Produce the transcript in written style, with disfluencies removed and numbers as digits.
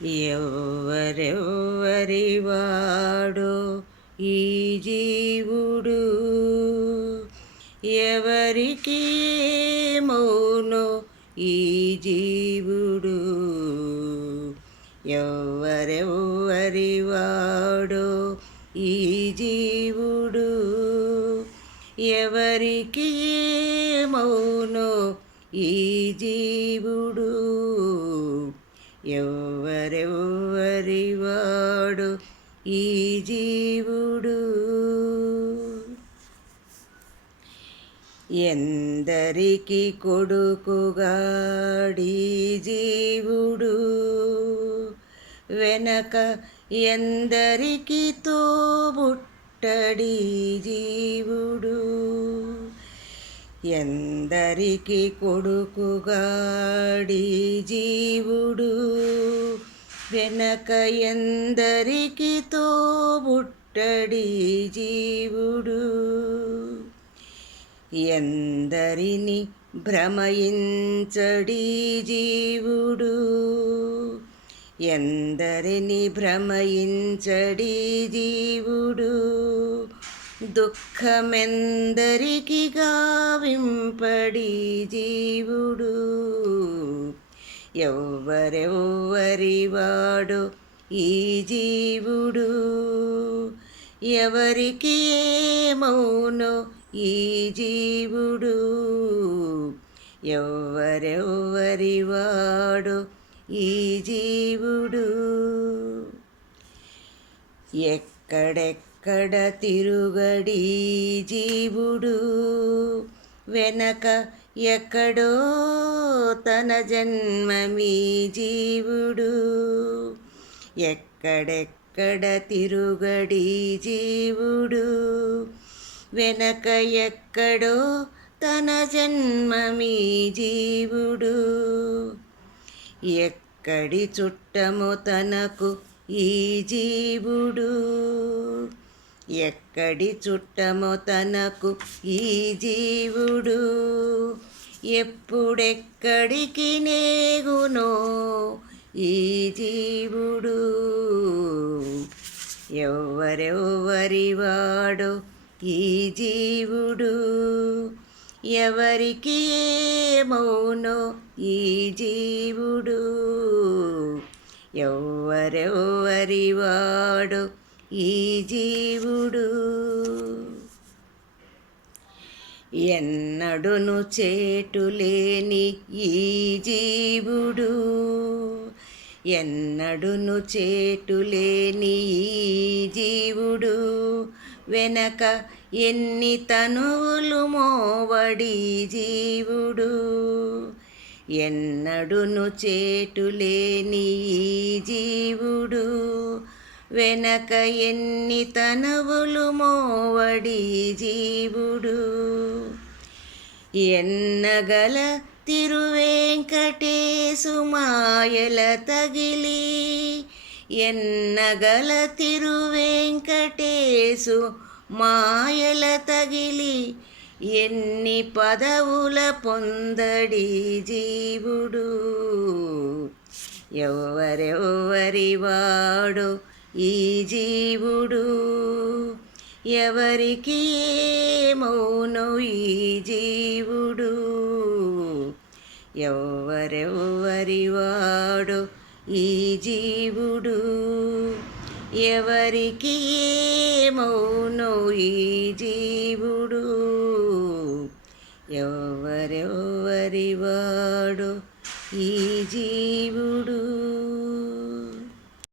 ఎవ్వరెవ్వరివాడో ఈ జీవుడు, ఎవరికి ఏమౌనో ఈ జీవుడు. ఎవ్వరెవ్వరివాడో ఈ జీవుడు, ఎవరికి ఏమౌనో ఈ జీవుడు. ఎవ్వరెవ్వరివాడు ఈ జీవుడు. ఎందరికి కొడుకుగాడి జీవుడు, వెనక ఎందరికి తోబుట్టడి జీవుడు. ఎందరికి కొడుకుగాడి జీవుడు, వెనక ఎందరికి తోబుట్టడి జీవుడు. ఎందరిని భ్రమయించడి జీవుడు, ఎందరిని భ్రమయించడి జీవుడు. దుఃఖమెందరికి గావింపడి జీవుడు. ఎవ్వరెవ్వరివాడో ఈ జీవుడు, ఎవరికి ఏమౌనో ఈ జీవుడు. ఎవ్వరెవ్వరివాడో ఈ జీవుడు. ఎక్కడెక్కడ తిరుగడి జీవుడు, వెనక ఎక్కడో తన జన్మమీ జీవుడు. ఎక్కడెక్కడ తిరుగడి జీవుడు, వెనక ఎక్కడో తన జన్మమీ జీవుడు. ఎక్కడి చుట్టము తనకు ఈ జీవుడు, ఎక్కడి చుట్టము తనకు ఈ జీవుడు. ఎప్పుడెక్కడికి నేగునో ఈ జీవుడు. ఎవ్వరెవ్వరివాడో ఈ జీవుడు, ఎవరికి ఏమౌనో ఈ జీవుడు. ఎవ్వరెవ్వరివాడో ఈ జీవుడు. ఎన్నడును చేటులేని ఈ జీవుడు, ఎన్నడును చేటులేని ఈ జీవుడు. వెనక ఎన్ని తనువులు మోవడి జీవుడు. ఎన్నడును చేటులేని ఈ జీవుడు, వెనక ఎన్ని తనువులు మోవడి జీవుడు. ఎన్నగల తిరువేంకటేశు మాయల తగిలి, ఎన్నగల తిరువేంకటేశు మాయల తగిలి. ఎన్ని పదవుల పొందడి జీవుడు. ఎవ్వరెవ్వరివాడో ఈ జీవుడు, ఎవరికి ఏమౌనో ఈ జీవుడు. ఎవ్వరెవ్వరివాడో ఈ జీవుడు, ఎవరికి ఏమౌనో ఈ జీవుడు. ఎవ్వరెవ్వరివాడో ఈ జీవుడు.